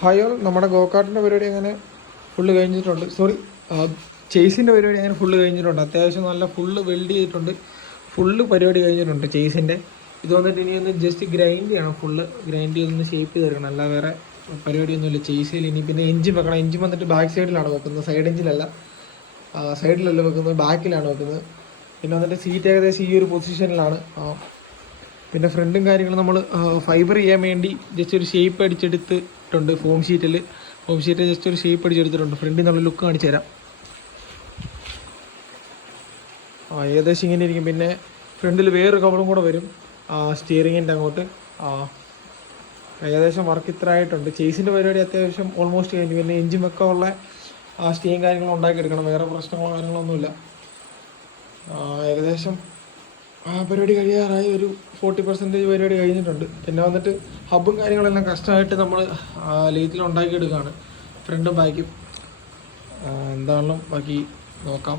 Hi all, നമ്മുടെ ഗോകാർട്ടിൻ്റെ പരിപാടി അങ്ങനെ ഫുള്ള് കഴിഞ്ഞിട്ടുണ്ട്. ചേസിൻ്റെ പരിപാടി അങ്ങനെ ഫുള്ള് കഴിഞ്ഞിട്ടുണ്ട്. അത്യാവശ്യം നല്ല ഫുള്ള് വെൽഡ് ചെയ്തിട്ടുണ്ട്. ഫുള്ള് പരിപാടി കഴിഞ്ഞിട്ടുണ്ട് ചേസിൻ്റെ. ഇത് വന്നിട്ട് ഇനി ഒന്ന് ജസ്റ്റ് ഗ്രൈൻഡ് ചെയ്യണം. ഫുള്ള് ഗ്രൈൻഡ് ചെയ്തൊന്ന് ഷേപ്പ് ചെയ്തെടുക്കണം. അല്ല വേറെ പരിപാടിയൊന്നുമില്ല ചേസിൽ. ഇനി പിന്നെ എഞ്ചിൻ വെക്കണം. എഞ്ചിൻ വന്നിട്ട് ബാക്ക് സൈഡിലാണ് വെക്കുന്നത്, സൈഡ് എഞ്ചിലല്ല. സൈഡിലല്ല വെക്കുന്നത്, ബാക്കിലാണ് വെക്കുന്നത്. പിന്നെ വന്നിട്ട് സീറ്റ് ഏകദേശം ഈ ഒരു പൊസിഷനിലാണ്. പിന്നെ ഫ്രണ്ടും കാര്യങ്ങളും നമ്മൾ ഫൈബർ ചെയ്യാൻ വേണ്ടി ജസ്റ്റ് ഒരു ഷേപ്പ് അടിച്ചെടുത്തിട്ടുണ്ട്. ഫോം ഷീറ്റ് ജസ്റ്റ് ഒരു ഷേപ്പ് അടിച്ചെടുത്തിട്ടുണ്ട്. ഫ്രണ്ടിൽ നിന്നുള്ള ലുക്ക് കാണിച്ചു തരാം. ഏകദേശം ഇങ്ങനെ ഇരിക്കും. പിന്നെ ഫ്രണ്ടിൽ വേറൊരു കവറും കൂടെ വരും സ്റ്റിയറിങ്ങിൻ്റെ അങ്ങോട്ട്. ഏകദേശം വർക്ക് ഇത്ര ആയിട്ടുണ്ട്. ചേസിൻ്റെ പരിപാടി അത്യാവശ്യം ഓൾമോസ്റ്റ് കഴിഞ്ഞു. പിന്നെ എഞ്ചിൻ വെക്കാനുള്ള സ്റ്റീയും കാര്യങ്ങളും ഉണ്ടാക്കിയെടുക്കണം. വേറെ പ്രശ്നങ്ങളോ കാര്യങ്ങളൊന്നുമില്ല. ഏകദേശം പരിപാടി കഴിയാറായി. ഒരു 40% പരിപാടി കഴിഞ്ഞിട്ടുണ്ട്. പിന്നെ വന്നിട്ട് ഹബ്ബും കാര്യങ്ങളെല്ലാം കഷ്ടമായിട്ട് നമ്മൾ ലേത്തിൽ ഉണ്ടാക്കിയെടുക്കുകയാണ്, ഫ്രണ്ടും ബാക്കും. എന്താണെങ്കിലും ബാക്കി നോക്കാം.